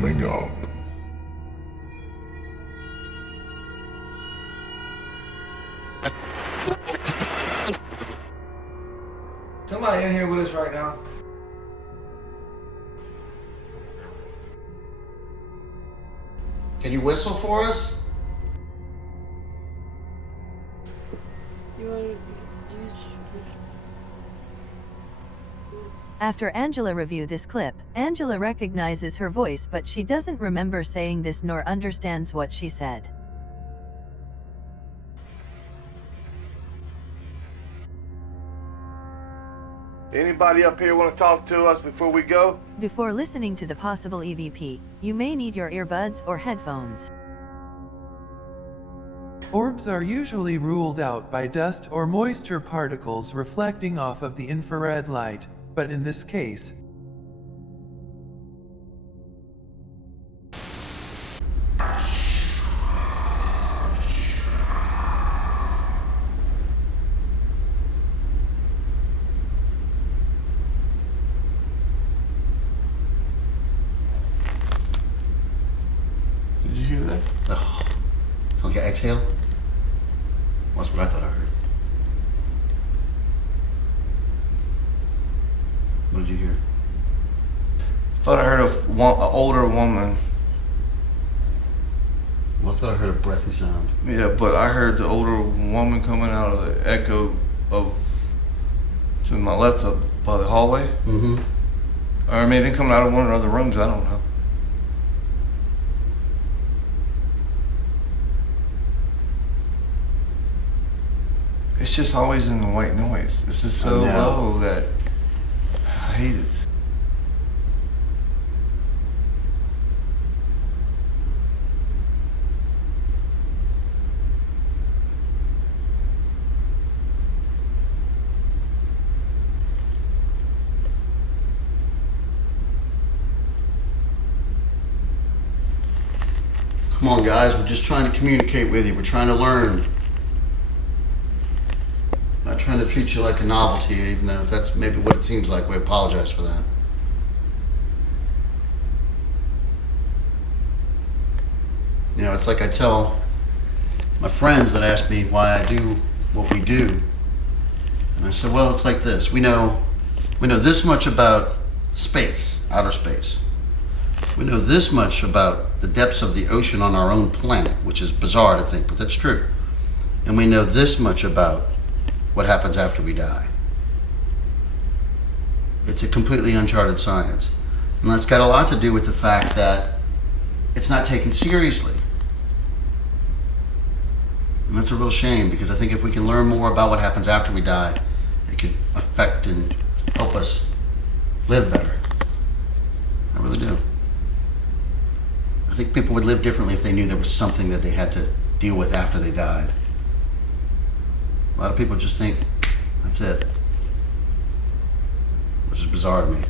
coming up. Somebody in here with us right now? Can you whistle for us? You want to use... After Angela review this clip, Angela recognizes her voice, but she doesn't remember saying this nor understands what she said. Anybody up here want to talk to us before we go? Before listening to the possible EVP, you may need your earbuds or headphones. Orbs are usually ruled out by dust or moisture particles reflecting off of the infrared light, but in this case, Did you hear that? Oh. Sound like an exhale? That's what I thought I heard. What did you hear? Thought I heard an older woman. Well, I thought I heard a breathy sound. Yeah, but I heard the older woman coming out of the echo of to my left up by the hallway. Mm-hmm. Or maybe coming out of one of the other rooms, I don't know. It's just always in the white noise. It's just so low that I hate it. Come on, guys. We're just trying to communicate with you. We're trying to learn. Not trying to treat you like a novelty, even though that's maybe what it seems like. We apologize for that. You know, it's like I tell my friends that ask me why I do what we do. And I said, well, it's like this. We know this much about space, outer space. We know this much about the depths of the ocean on our own planet, which is bizarre to think, but that's true. And we know this much about what happens after we die. It's a completely uncharted science. And that's got a lot to do with the fact that it's not taken seriously. And that's a real shame, because I think if we can learn more about what happens after we die, it could affect and help us live better. I really do. I think people would live differently if they knew there was something that they had to deal with after they died. A lot of people just think that's it, which is bizarre to me.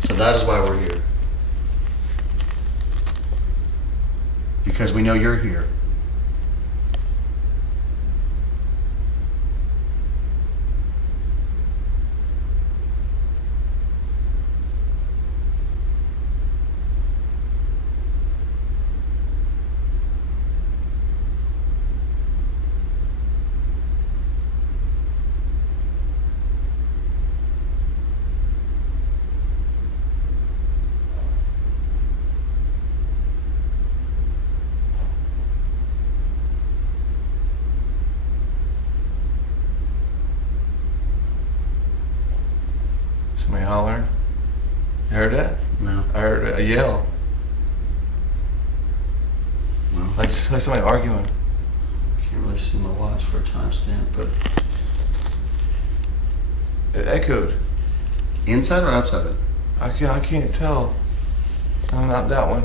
So that is why we're here. Because we know you're here. Somebody hollering. You heard that? No. I heard a yell. No. Like somebody arguing. Can't really see my watch for a timestamp, but It echoed. inside or outside? I can't tell. No, not that one.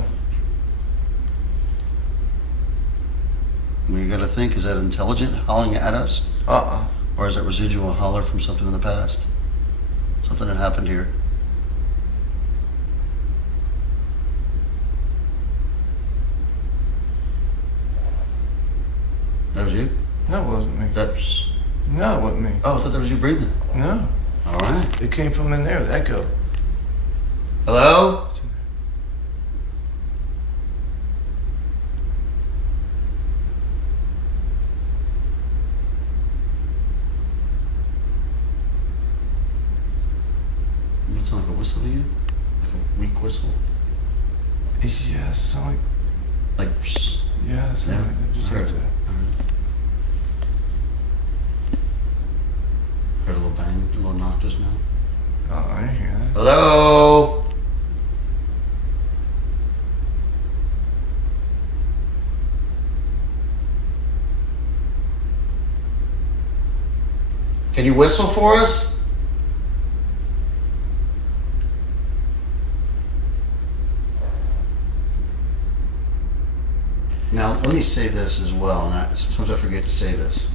Well, you gotta think, is that intelligent howling at us? Or is that residual holler from something in the past? Something that happened here? That was you? No, it wasn't me. That's... No, it wasn't me. Oh, I thought that was you breathing. No. All right. It came from in there, the echo. Hello? Does that sound like a whistle to you? Like a weak whistle? Yeah, it sound like, Like, psst. yeah, it sound Yeah, like it. Just I like heard it. that. Heard a little bang, a little knock just now. Oh, I didn't hear that. Hello? Can you whistle for us? Now, let me say this as well, and sometimes I forget to say this.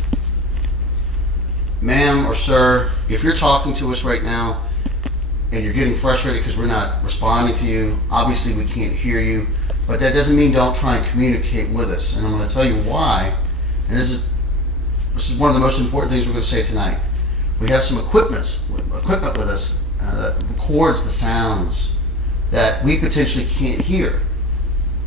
Ma'am or sir, if you're talking to us right now and you're getting frustrated because we're not responding to you, obviously we can't hear you, but that doesn't mean don't try and communicate with us. And I'm going to tell you why, and this is one of the most important things we're going to say tonight. We have some equipment with us that records the sounds that we potentially can't hear.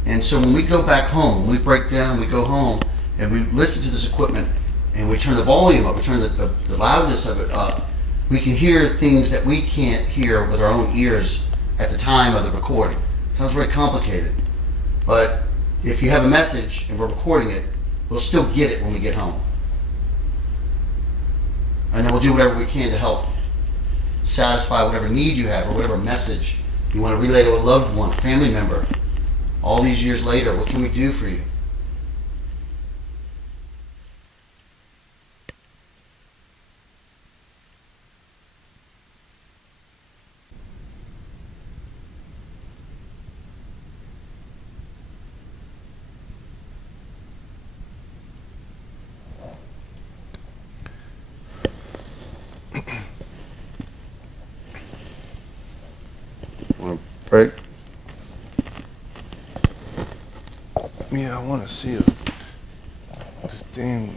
And so when we go back home, when we break down, we go home and we listen to this equipment and we turn the volume up, we turn the loudness of it up, we can hear things that we can't hear with our own ears at the time of the recording. It sounds very complicated, but if you have a message and we're recording it, we'll still get it when we get home. And then we'll do whatever we can to help satisfy whatever need you have or whatever message you want to relay to a loved one, a family member. All these years later, what can we do for you? Want to break? Yeah, I want to see this damn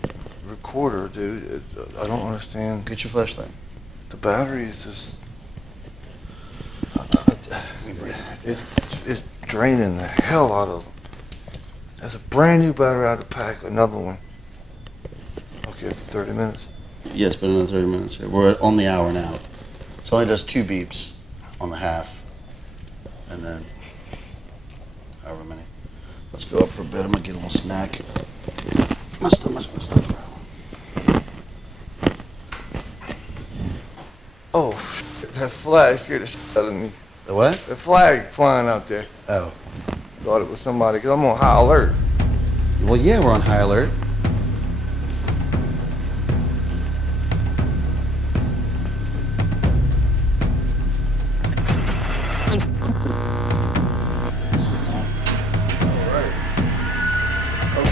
recorder, dude. I don't understand. Get your flashlight. The battery is just. It's draining the hell out of them. That's a brand new battery out of the pack. Another one. Okay, it's 30 minutes. Yes, but another 30 minutes. Here. We're on the hour now. So it only does 2 beeps on the half. And then however many. Let's go up for a bit. I'm going to get a little snack. My stomach's going to start growling. Oh, shit, that flag scared the shit out of me. The what? The flag flying out there. Oh. Thought it was somebody, because I'm on high alert. Well, yeah, we're on high alert.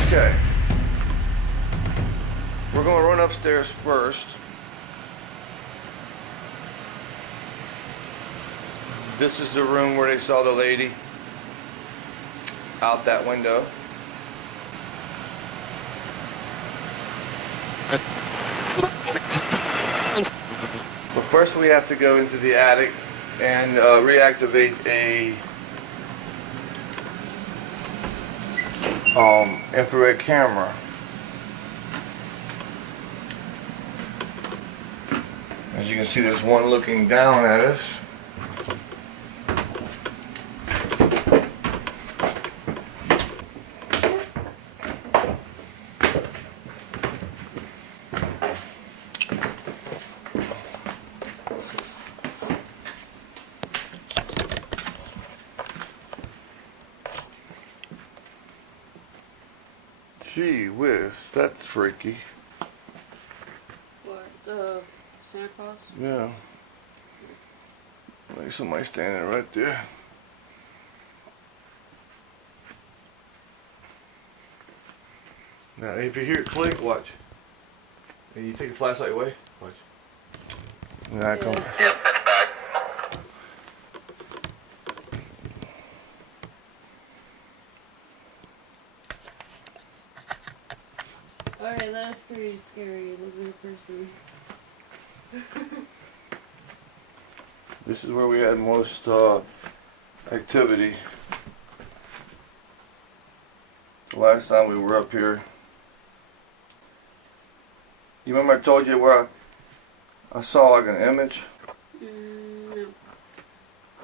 Okay. We're going to run upstairs first. This is the room where they saw the lady out that window. But first we have to go into the attic and reactivate a infrared camera. As you can see, there's one looking down at us. Gee whiz, that's freaky. What? The Santa Claus? Yeah. Like somebody standing right there. Now, if you hear it click, watch. And you take the flashlight away, watch. And that comes. Yep. Alright, that's pretty scary. It looks like a person. This is where we had most activity. Last time we were up here, you remember I told you where I saw like an image? No.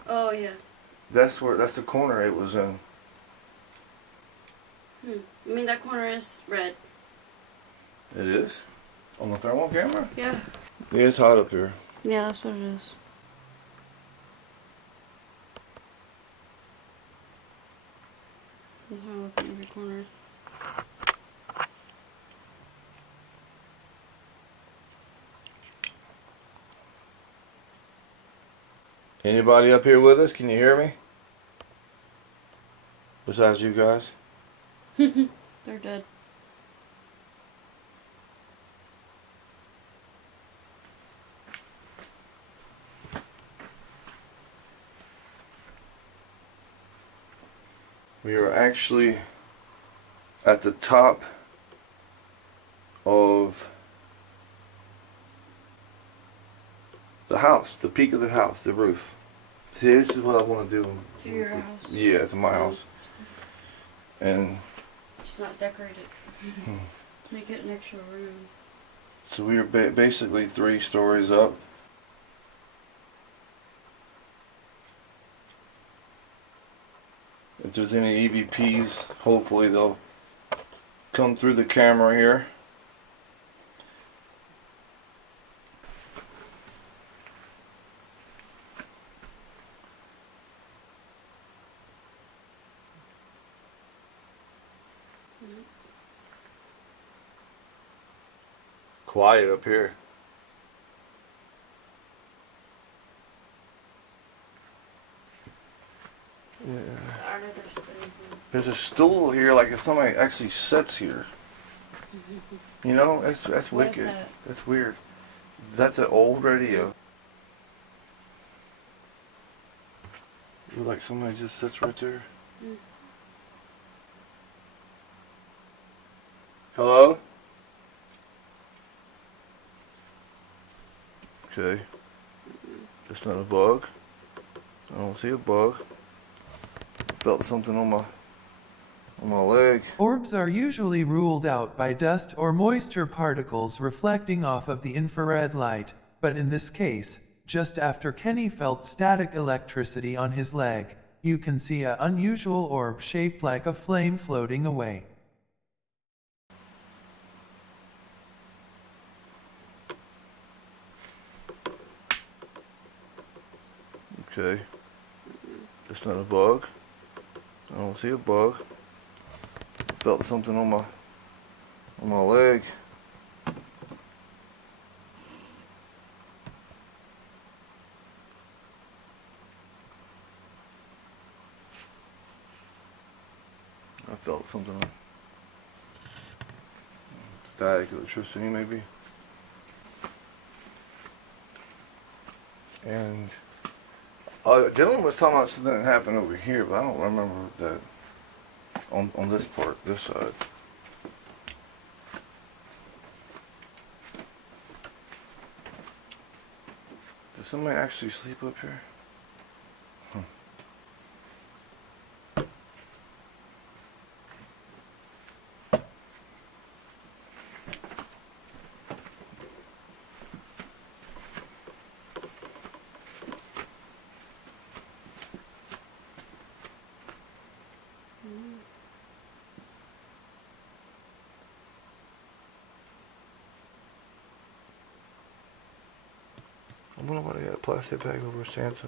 Oh, yeah. That's the corner it was in. I mean, that corner is red. It is? On the thermal camera? Yeah. Yeah, it's hot up here. Yeah, that's what it is. I'm trying to look at every corner. Anybody up here with us? Can you hear me? Besides you guys? They're dead. We are actually at the top of the house, the peak of the house, the roof. See, this is what I want to do. To your house. Yeah, it's my house. And Just not decorated. To make it an extra room. so we are basically 3 stories up. If there's any EVPs, hopefully they'll come through the camera here. Quiet up here. Yeah. I know there's anything. There's a stool here, like if somebody actually sits here. You know, that's What wicked. is that? That's weird. That's an old radio. Looks like somebody just sits right there. Mm. Hello? Okay. That's not a bug. I don't see a bug. Felt something on my leg. Orbs are usually ruled out by dust or moisture particles reflecting off of the infrared light, but in this case, just after Kenny felt static electricity on his leg, you can see an unusual orb shaped like a flame floating away. Okay. That's not a bug. I don't see a bug. Felt something on my leg. I felt something on static electricity maybe. And Dylan was talking about something that happened over here, but I don't remember that on this part, this side. Does somebody actually sleep up here? I wonder why they got a plastic bag over Santa.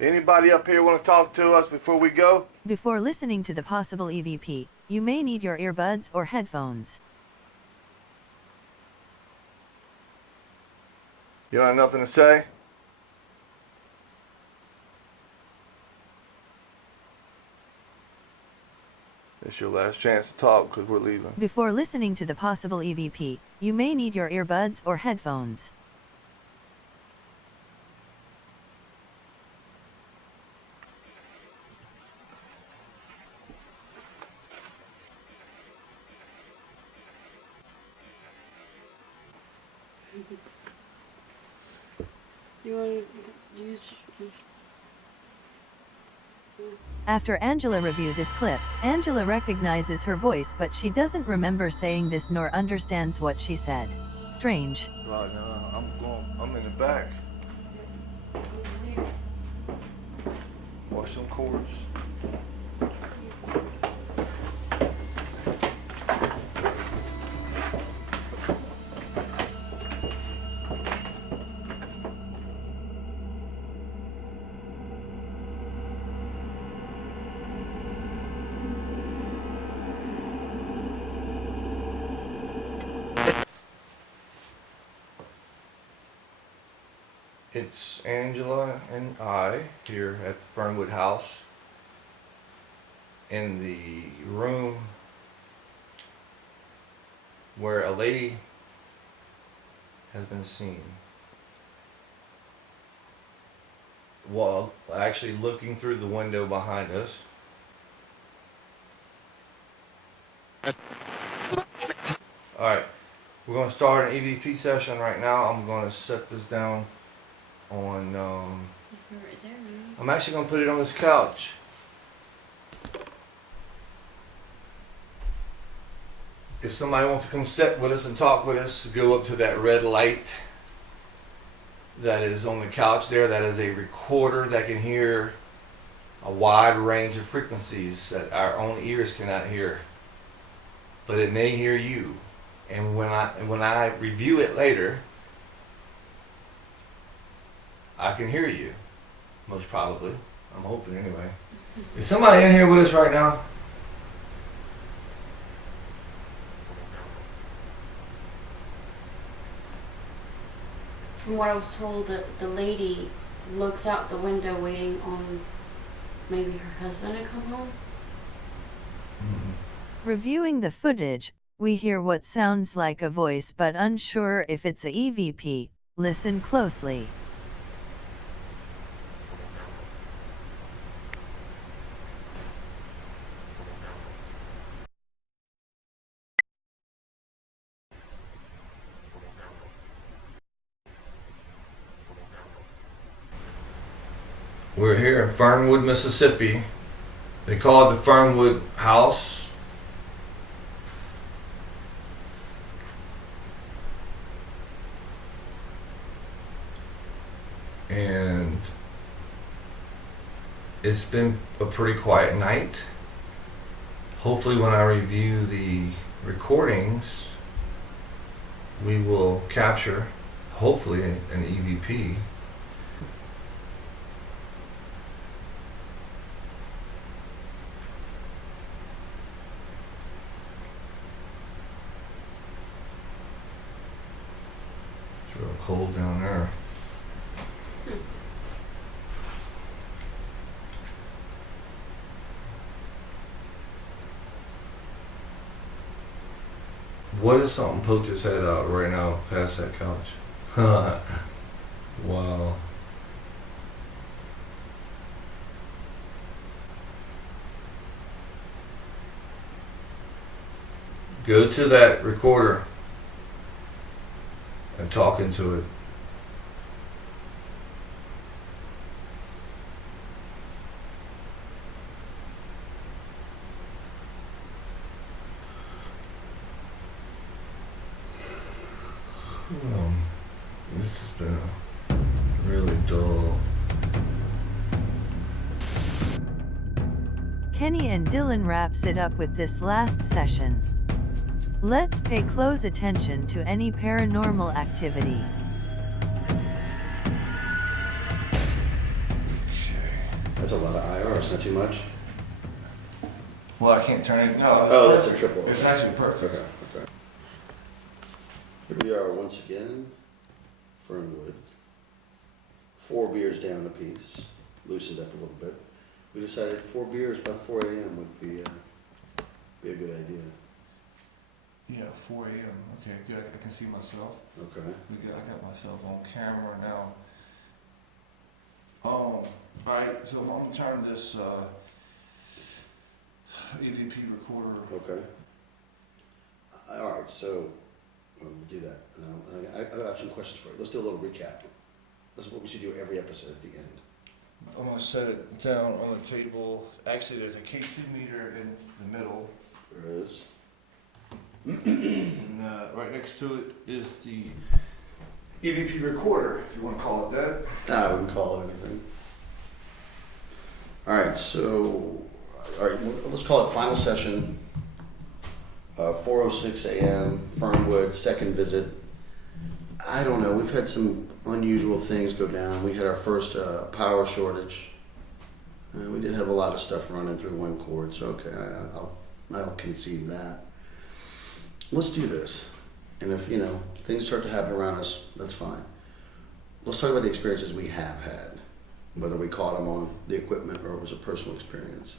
Anybody up here want to talk to us before we go? Before listening to the possible EVP, you may need your earbuds or headphones. You don't have nothing to say? It's your last chance to talk because we're leaving. Before listening to the possible EVP, you may need your earbuds or headphones. You want to use? After Angela review this clip, Angela recognizes her voice but she doesn't remember saying this nor understands what she said. Strange. Right now, I'm in the back. Watch some chords. It's Angela and I here at the Fernwood house in the room where a lady has been seen. Well, actually looking through the window behind us. Alright, we're going to start an EVP session right now. I'm going to set this down on, Right there, maybe. I'm actually going to put it on this couch. If somebody wants to come sit with us and talk with us, go up to that red light that is on the couch there. That is a recorder that can hear a wide range of frequencies that our own ears cannot hear. But it may hear you. And when I review it later, I can hear you, most probably. I'm hoping anyway. Is somebody in here with us right now? From what I was told, the lady looks out the window waiting on maybe her husband to come home. Reviewing the footage, we hear what sounds like a voice but unsure if it's a EVP. Listen closely. We're here in Fernwood, Mississippi. They call it the Fernwood house. And it's been a pretty quiet night. Hopefully when I review the recordings, we will capture, hopefully, an EVP. It's real cold down there. What if something poked his head out right now past that couch? Wow. Go to that recorder and talk into it. This has been really dull. Kenny and Dylan wraps it up with this last session. Let's pay close attention to any paranormal activity. That's a lot of IR, it's not too much. Well, I can't turn it. No. Oh, that's a triple. It's actually perfect. Okay, okay. Here we are once again, Fernwood. 4 beers down a piece, loosened up a little bit. We decided 4 beers by 4 a.m. would be a good idea. Yeah, 4 a.m. Okay, good. I can see myself. Okay. I got myself on camera now. Alright, so I'm gonna turn this EVP recorder. Okay. All right, so we'll do that. I have some questions for you. Let's do a little recap. This is what we should do every episode at the end. I'm gonna set it down on the table. Actually, there's a K2 meter in the middle. There is. And right next to it is the EVP recorder, if you want to call it that. I wouldn't call it anything. All right, so, let's call it final session. 4:06 a.m. Fernwood, second visit. I don't know. We've had some unusual things go down. We had our first power shortage. We did have a lot of stuff running through one cord, so okay, I'll concede that. Let's do this. And if, things start to happen around us, that's fine. Let's talk about the experiences we have had, whether we caught them on the equipment or it was a personal experience.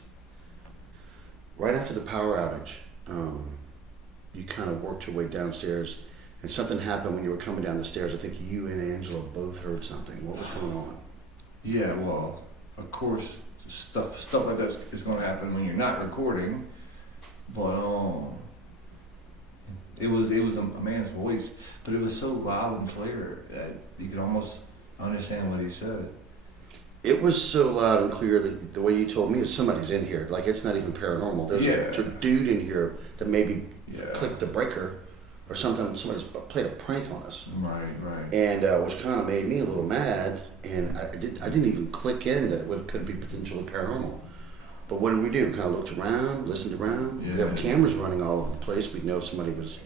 Right after the power outage, you kind of worked your way downstairs and something happened when you were coming down the stairs. I think you and Angela both heard something. What was going on? Yeah, well, of course, stuff like that is going to happen when you're not recording, but it was a man's voice, but it was so loud and clear that you could almost understand what he said. It was so loud and clear that the way you told me is somebody's in here. Like, it's not even paranormal. There's a dude in here that maybe clicked the breaker, or sometimes somebody's played a prank on us. Right. And which kind of made me a little mad. And I didn't even click in that it could be potentially paranormal. But what did we do? Kind of looked around, listened around. Yeah. We have cameras running all over the place. We'd know if somebody was.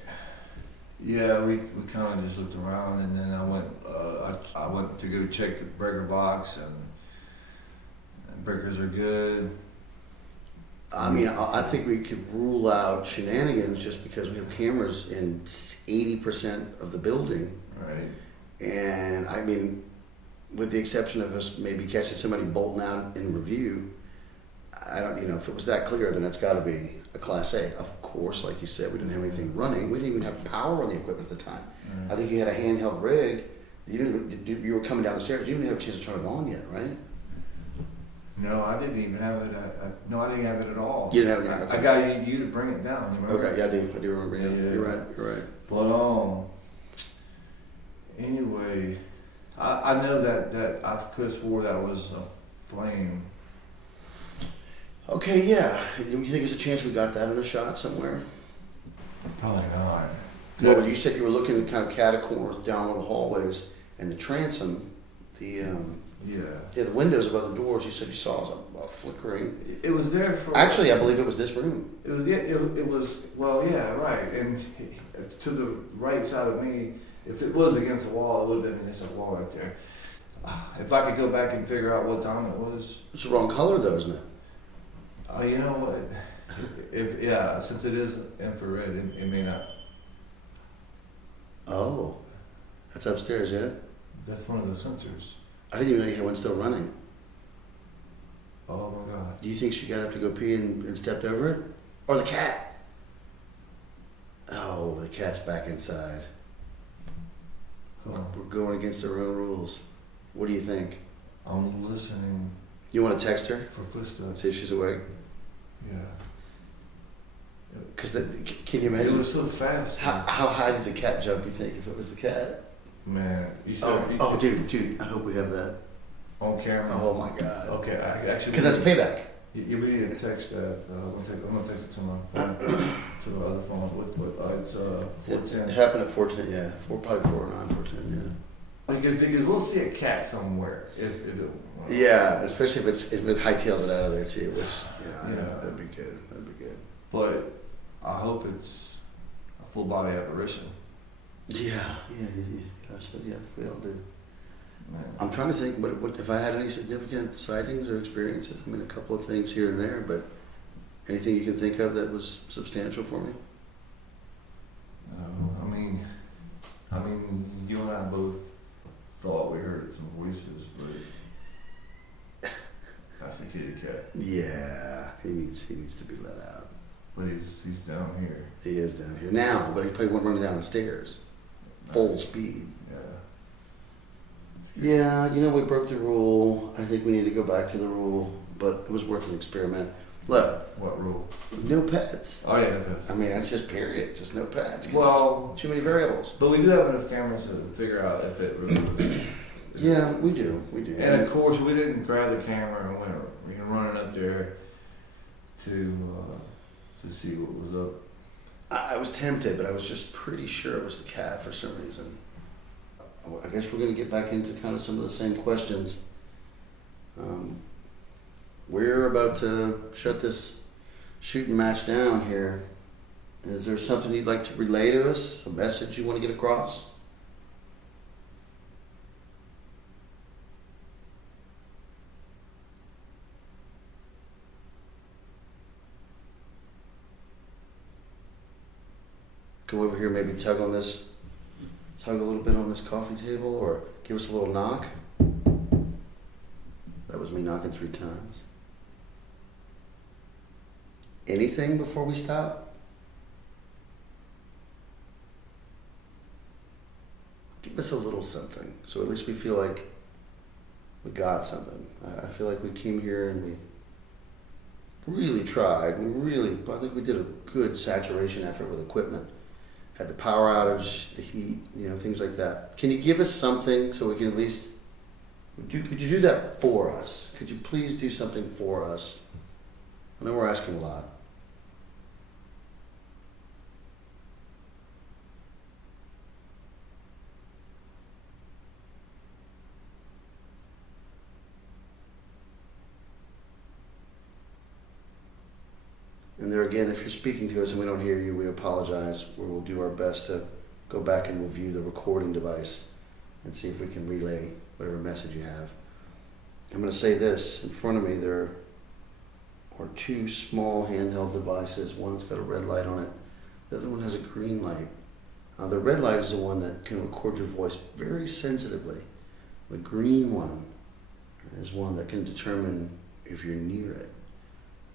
Yeah, we kind of just looked around, and then I went to go check the breaker box, and breakers are good. I mean, I think we could rule out shenanigans just because we have cameras in 80% of the building. Right. And I mean, with the exception of us maybe catching somebody bolting out in review, I don't, if it was that clear, then that's got to be a Class A. Of course, like you said, we didn't have anything running. We didn't even have power on the equipment at the time. Right. I think you had a handheld rig. You were coming down the stairs. You didn't even have a chance to turn it on yet, right? No, I didn't even have it. I didn't have it at all. You didn't have it. Okay. I got you to bring it down. You remember? Okay, yeah, I do remember. Yeah. You're right. But anyway, I know that I could have swore that was a flame. Okay, yeah. Do you think there's a chance we got that in a shot somewhere? Probably not. Well, but you said you were looking at kind of catacombs down one of the hallways, and the transom, the windows above the doors. You said you saw a flickering. It was there for. Actually, I believe it was this room. It was It was right. And to the right side of me, if it was against the wall, it would have been against the wall right there. If I could go back and figure out what time it was. It's the wrong color, though, isn't it? You know what? Since it is infrared, it may not. Oh, that's upstairs, yeah? That's one of the sensors. I didn't even know you had one still running. Oh my God. Do you think she got up to go pee and stepped over it? Or the cat? Oh, the cat's back inside. Huh. We're going against our own rules. What do you think? I'm listening You want to text her? for footsteps. See if she's awake? Yeah. Because can you It imagine? was so fast. How high did the cat jump, you think, if it was the cat? Man, you said Dude, I hope we have that. on camera. Oh my God. Okay, I actually. Because that's payback. We need to text that. I'm gonna text it to my phone, to the other phone. It's It 410. happened at 410, yeah. Probably 409, 410, Because we'll see a cat somewhere if it. yeah. Yeah, especially if it hightails it out of there too, which, Yeah. that'd be good. That'd be good. But I hope it's a full body apparition. Yeah, gosh, but yeah, I think we all do. Man. I'm trying to think what if I had any significant sightings or experiences. I mean, a couple of things here and there, but anything you can think of that was substantial for me? I mean, you and I both thought we heard some voices, but that's the kitty cat. Yeah, he needs to be let out. But he's down here. He is down here now, but he probably went running down the stairs, full speed. Yeah. Yeah, we broke the rule. I think we need to go back to the rule, but it was worth an experiment. Look, What rule? no pets. Oh yeah, no pets. I mean, that's just period. Just no pets. 'Cause Well, too many variables. but we do have enough cameras to figure out if it really. Yeah, we do. We do. And of course, we didn't grab the camera and went running up there to see what was up. I was tempted, but I was just pretty sure it was the cat for some reason. I guess we're going to get back into kind of some of the same questions. We're about to shut this shooting match down here. Is there something you'd like to relay to us? A message you want to get across? Go over here, maybe tug a little bit on this coffee table, or give us a little knock. That was me knocking 3 times. Anything before we stop? Give us a little something, so at least we feel like we got something. I feel like we came here and we really tried, and I think we did a good saturation effort with equipment. Had the power outage, the heat, things like that. Can you give us something so we can at least, could you do that for us? Could you please do something for us? I know we're asking a lot. And there again, if you're speaking to us and we don't hear you, we apologize. We will do our best to go back and review the recording device and see if we can relay whatever message you have. I'm going to say this. In front of me there are 2 small handheld devices. One's got a red light on it. The other one has a green light. The red light is the one that can record your voice very sensitively. The green one is one that can determine if you're near it.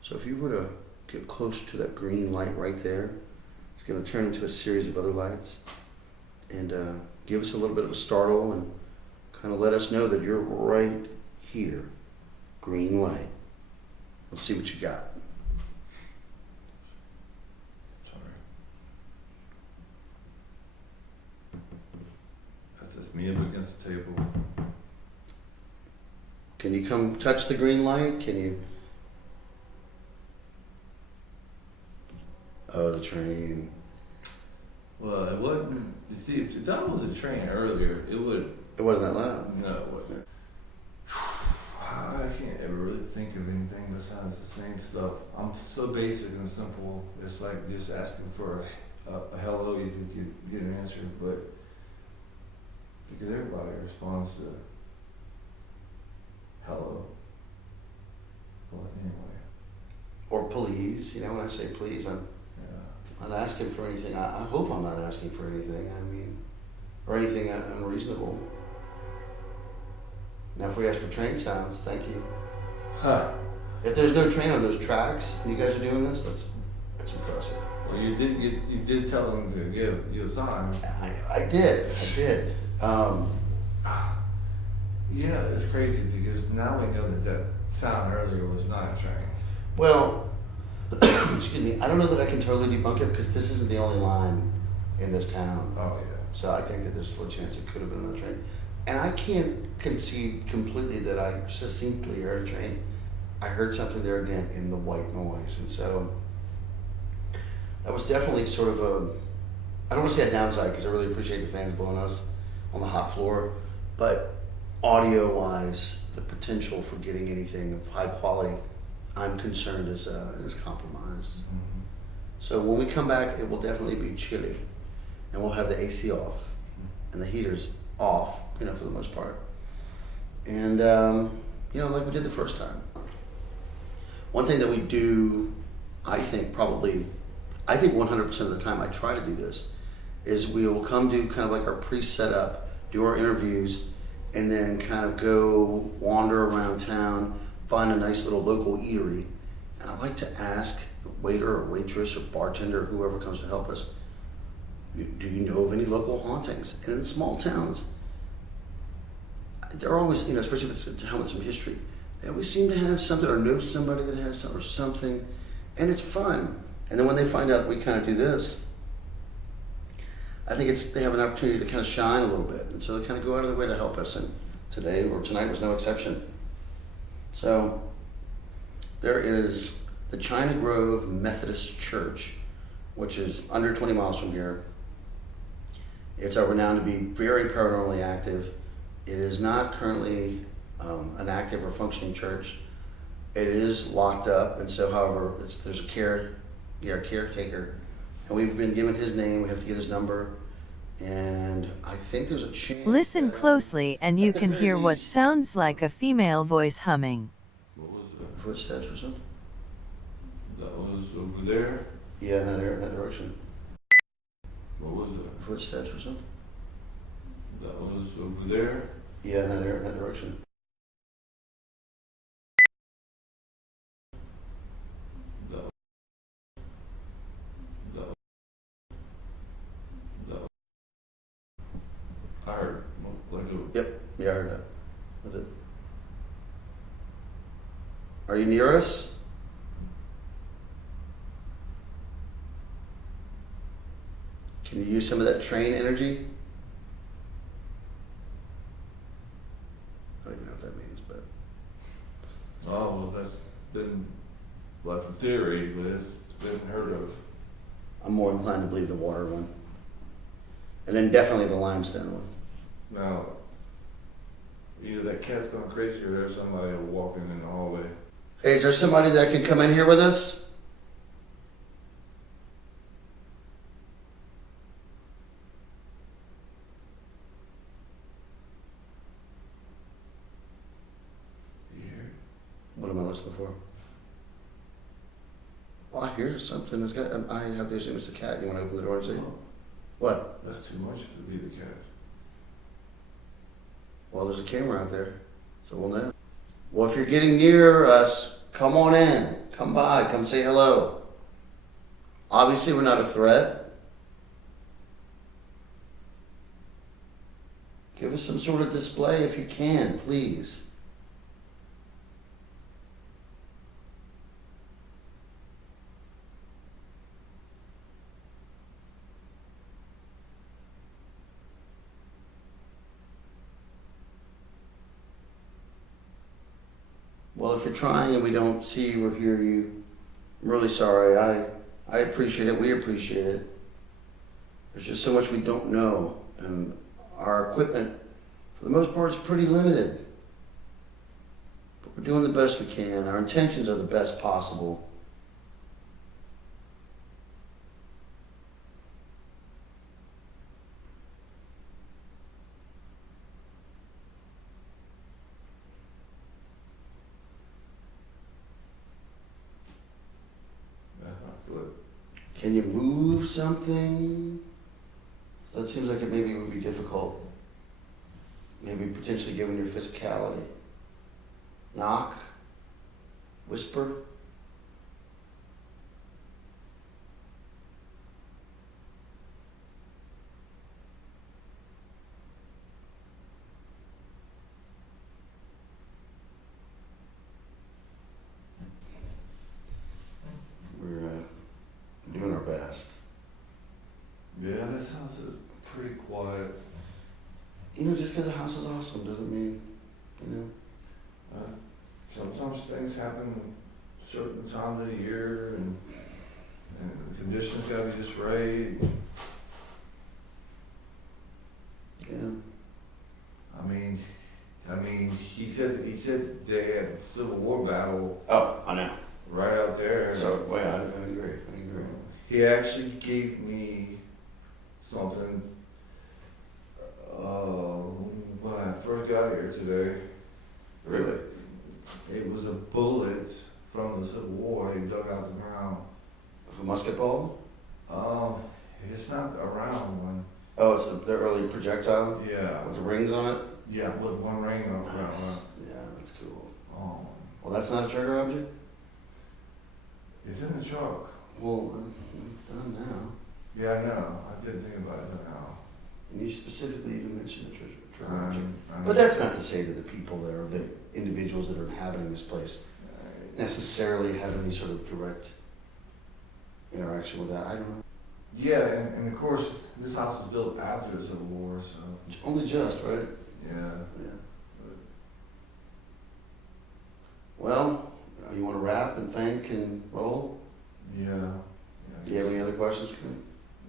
So if you were to get close to that green light right there, it's going to turn into a series of other lights and give us a little bit of a startle and kind of let us know that you're right here. Green light. Let's see what you got. Sorry. That's just me up against the table. Can you come touch the green light? Can you? Oh, the train. Well, it wasn't. You see, if that was a train earlier, it would. It wasn't that loud. No, it wasn't. I can't ever really think of anything besides the same stuff. I'm so basic and simple. It's like just asking for a hello. You think you get an answer, but because everybody responds to hello. But anyway. Or please. When I say please, I'm not asking for anything. I hope I'm not asking for anything. Or anything unreasonable. Now, if we ask for train sounds, thank you. Huh. If there's no train on those tracks and you guys are doing this, that's impressive. Well, you did tell them to give you a sign. I did. Yeah, it's crazy because now we know that sound earlier was not a train. Well, excuse me. I don't know that I can totally debunk it because this isn't the only line in this town. Oh yeah. So I think that there's still a chance it could have been another train. And I can't concede completely that I succinctly heard a train. I heard something there again in the white noise. And so that was definitely sort of I don't want to say a downside because I really appreciate the fans blowing us on the hot floor. But audio-wise, the potential for getting anything of high quality, I'm concerned is compromised. Mm-hmm. So when we come back, it will definitely be chilly. And we'll have the AC off and the heaters off, for the most part. And, like we did the first time. One thing that we do, I think 100% of the time I try to do this, is we will come do kind of like our pre-set up, do our interviews, and then kind of go wander around town, find a nice little local eatery. And I like to ask the waiter or waitress or bartender or whoever comes to help us, do you know of any local hauntings? And in small towns, they're always, especially if it's a town with some history, yeah, we seem to have something, or know somebody that has something, or something, and it's fun. And then when they find out we kind of do this, I think they have an opportunity to kind of shine a little bit, and so they kind of go out of their way to help us. And today or tonight was no exception. So there is the China Grove Methodist Church, which is under 20 miles from here. It's renowned to be very paranormally active. It is not currently an active or functioning church. It is locked up, and so, however, there's a caretaker, and we've been given his name. We have to get his number, and I think there's a chance. Listen that, closely and you at the can very hear what least- sounds like a female voice humming. What was that? Footsteps or something. That was over there. Yeah, in that direction. What was that? Footsteps or something. That was over there. Yeah, in that direction. That. That. That. I heard like a. Yep. Yeah, I heard that. I did. Are you near us? Can you use some of that train energy? I don't even know what that means, but Oh, well, that's a theory, but it's been heard of. I'm more inclined to believe the water one. And then definitely the limestone one. Now, either that cat's gone crazy or there's somebody walking in the hallway. Hey, is there somebody that can come in here with us? You hear? What am I listening for? Oh, I hear something. I have to assume it's the cat. You want to open the door and see? Oh, What? that's too much to be the cat. Well, there's a camera out there, so we'll know. Well, if you're getting near us, come on in. Come by. Come say hello. Obviously, we're not a threat. Give us some sort of display if you can, please. Well, if you're trying and we don't see you or hear you, I'm really sorry. I appreciate it. We appreciate it. There's just so much we don't know, and our equipment, for the most part, is pretty limited. But we're doing the best we can. Our intentions are the best possible. That's my foot. Can you move something? That seems like it maybe would be difficult. Maybe potentially given your physicality. Knock? Whisper? We're doing our best. Yeah, this house is pretty quiet. You know, just because the house is awesome doesn't mean, you know. Sometimes things happen certain times of the year, and the conditions gotta be just right. Yeah. I mean, he said they had a Civil War battle Oh, I know. right out there. So, well, yeah, I agree. He actually gave me something when I first got here today. Really? It was a bullet from the Civil War he dug out the ground. A musket ball? It's not a round one. Oh, it's the early projectile Yeah. with the rings on it? Yeah, with one ring on the front. Nice. Yeah, that's cool. Oh, Well, that's not a trigger object? it's in the truck. Well, it's done now. Yeah, I know. I didn't think about it now. And you specifically even mentioned the treasure object. But that's not to say that the people that are, the individuals that are inhabiting this place necessarily have any sort of direct interaction with that. I don't know. Yeah, and of course, this house was built after the Civil War, so. Only just, right? Yeah. Yeah. Well, you want to wrap and thank and roll? Yeah. Do you have any other questions, Kenny?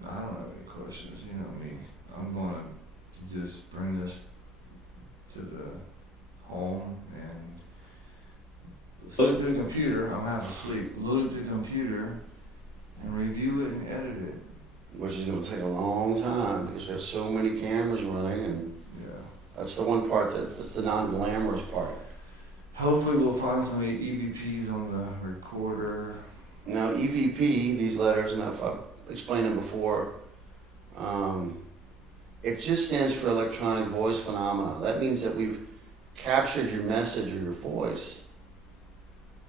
I don't have any questions, you know me. I'm going to just bring this to the home and load it to the computer. I'm half asleep. Load it to the computer and review it and edit it. Which is going to take a long time because we have so many cameras running, and Yeah. that's the one part that's the non-glamorous part. Hopefully we'll find some EVPs on the recorder. Now, EVP, these letters, and I've explained them before, it just stands for electronic voice phenomena. That means that we've captured your message or your voice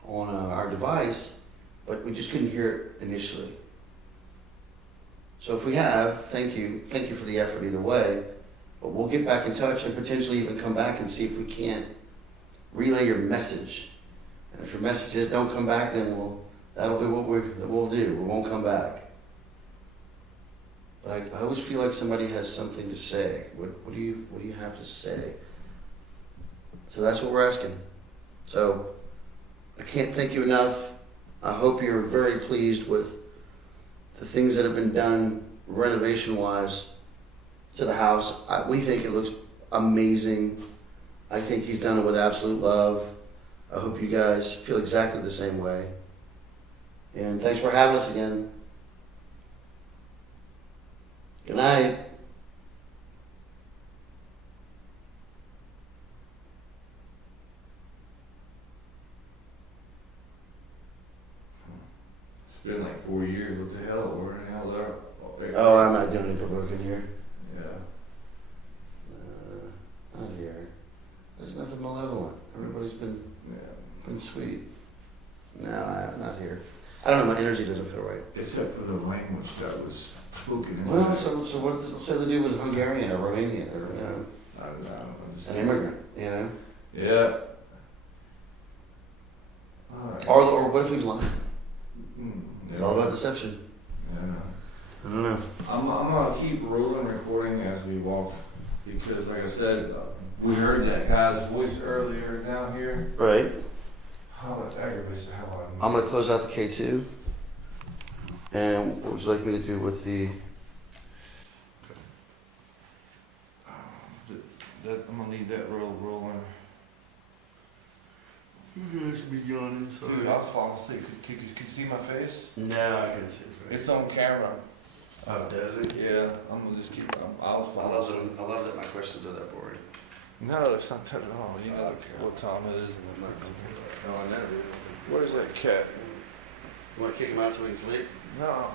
on our device, but we just couldn't hear it initially. So if we have, thank you for the effort either way, but we'll get back in touch and potentially even come back and see if we can't relay your message. And if your messages don't come back, then that'll be what we'll do. We won't come back. But I always feel like somebody has something to say. What do you have to say? So that's what we're asking. So I can't thank you enough. I hope you're very pleased with the things that have been done renovation-wise to the house. We think it looks amazing. I think he's done it with absolute love. I hope you guys feel exactly the same way. And thanks for having us again. Good night. It's been like 4 years. What the hell? Where the hell are they? Oh, I'm not doing any provoking here. Yeah. Not here. There's nothing malevolent. Everybody's been sweet. No, not here. I don't know. My energy doesn't feel right. Except for the language that was spoken. Well, so what does it say the dude was Hungarian or Romanian or I don't know. an immigrant? You know. Yeah. All right. Or what if he was lying? It's Yeah. all about deception. Yeah. I don't know. I'm gonna keep rolling recording as we walk because, like I said, we heard that guy's voice earlier down here. Right. Oh, it aggravates the hell out of me. I'm gonna close out the K2. And what would you like me to do with the? I'm gonna leave that rolling. You guys be yawning. Sorry. Dude, I was falling asleep. Can you see my face? No, I can't see it. It's on camera. Oh, does it? Yeah, I'm gonna just keep. I was I falling asleep. love that my questions are that boring. No, it's not that at all. You know what time it is. Oh, I know, dude. Where's that cat? You want to kick him out so he can sleep? No.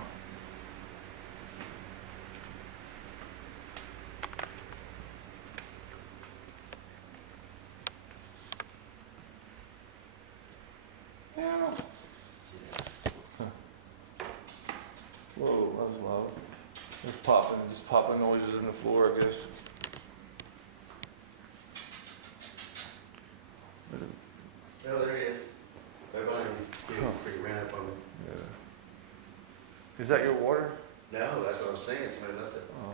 Yeah. Whoa, that was loud. Just popping noises in the floor, I guess. Oh, there he is. Right behind me. Huh. He ran up on me. Yeah. Is that your water? No, that's what I was saying. Somebody left it. Oh.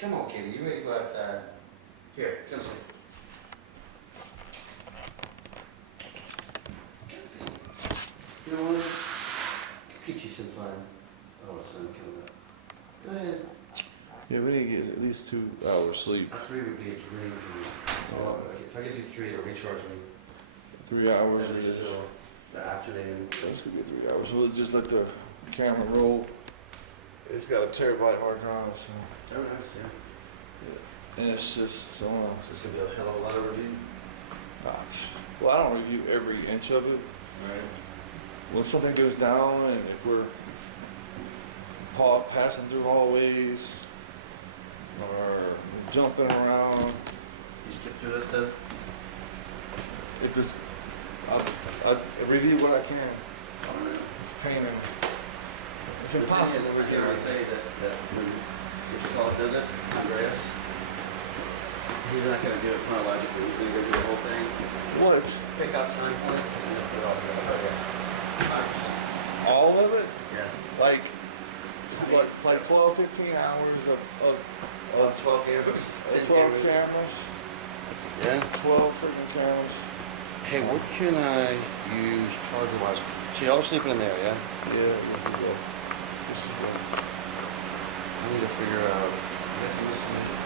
Come on, kitty. You ready to go outside? Here, come see. Come see. You know what? Get you some fun. Oh, the sun's coming up. Go ahead. Yeah, we need to get at least 2 hours sleep. A 3 would be a dream for me. So if I could do 3, it'll recharge me. 3 hours At least is. till the afternoon. That's gonna be 3 hours. We'll just let the camera roll. It's got a terabyte hard drive, so. Oh, nice, yeah. And it's just, So it's going to be a hell of a lot of review. well, I don't review every inch of it. Right. When something goes down and if we're passing through hallways or jumping around, You skip through this stuff? if it's, I review what I can. I don't know. It's pain in me. It's impossible. I can't say that what you call it, does it? Andreas? not going to do it chronologically. He's going to go do the whole thing. What? Pick out time points and then put it all together. Oh, All of it? yeah. Like, what, like 12, 15 hours of I'll have 12 cameras. 10 12 cameras? Yeah. 12 freaking cameras. Hey, what can I use charger-wise? So y'all are sleeping in there, yeah? Yeah, this is good. This is good. I need to figure out. I guess I'm missing.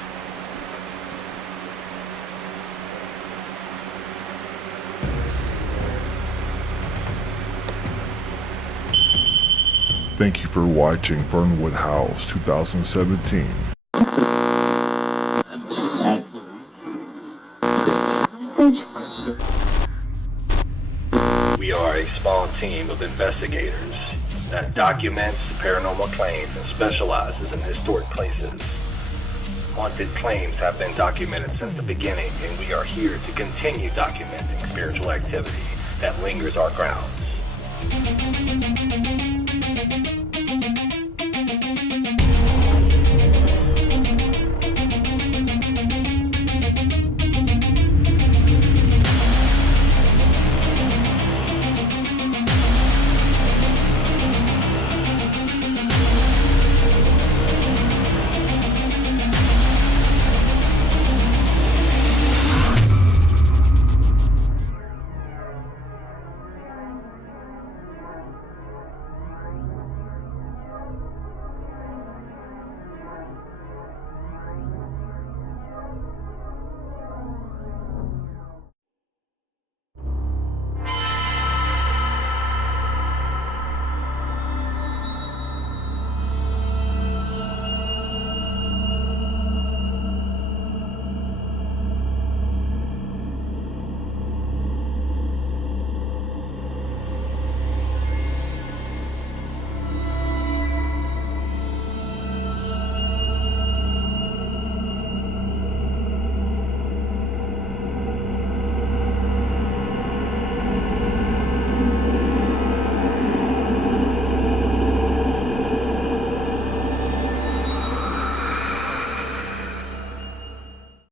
Thank you for watching Fernwood House 2017. We are a small team of investigators that documents paranormal claims and specializes in historic places. Haunted claims have been documented since the beginning, and we are here to continue documenting spiritual activity that lingers our grounds.